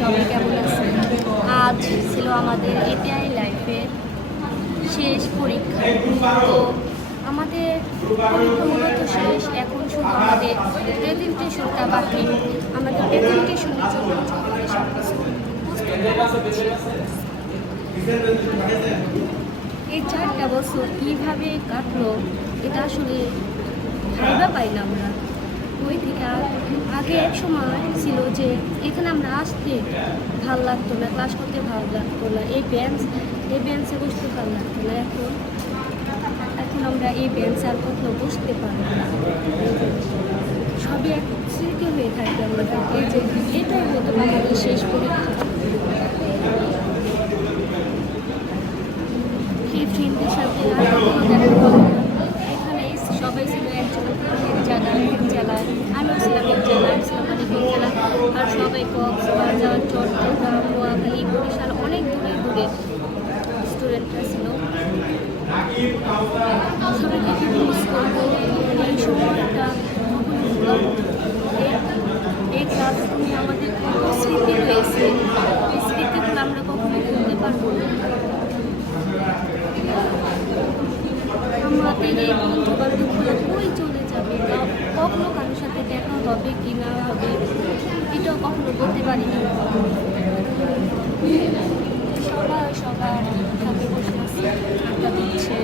সবাই কেমন আছে? আজ ছিল আমাদের এপিআই লাইফের শেষ পরীক্ষা। তো আমাদের পরীক্ষা মূলত শেষ, এখন শুধু আমাদের প্রেজেন্টেশনটা বাকি। আমাদের প্রেজেন্টেশনের জন্য সব কিছু এই 4টা বছর কীভাবে কাটলো এটা আসলে ভাইবা পাই না আমরা। ওই থেকে আগে এক সময় ছিল যে এখানে আমরা আসতে ভালো লাগতো না, ক্লাস করতে ভালো লাগতো না, এই বেঞ্চে বসতে ভালো লাগতো না। এখন আমরা এই বেঞ্চে আর কোথাও বসতে পারবো না, সবই এক স্মৃতি হয়ে থাকে আমাদের। এই যে এটাই হতো আমাদের শেষ পরীক্ষা। এই ফ্রেন্ডের সাথে এখানে সবাই ছিল একজন এক জেলায়, আমিও ছিলাম এক জেলায়, ছিলাম অনেক জেলায়। আর সবাই কক্সবাজার, চট্টগ্রাম, নোয়াখালী, বরিশাল অনেক দূরে স্টুডেন্টরা ছিল। সবাইকে খুব মিস করবো। এই সময়টা এই ক্লাসরুমে আমাদের কত স্মৃতি রয়েছে, এই স্মৃতিগুলো আমরা কখনো ভুলতে পারবো না। আমাদের এই বন্ধু বান্ধবগুলো কই চলে যাবে, কখনো কারোর সাথে দেখা হবে কি না হবে এটাও কখনো বলতে পারি না। সবার সাথে বসে আছে, আড্ডা দিচ্ছে।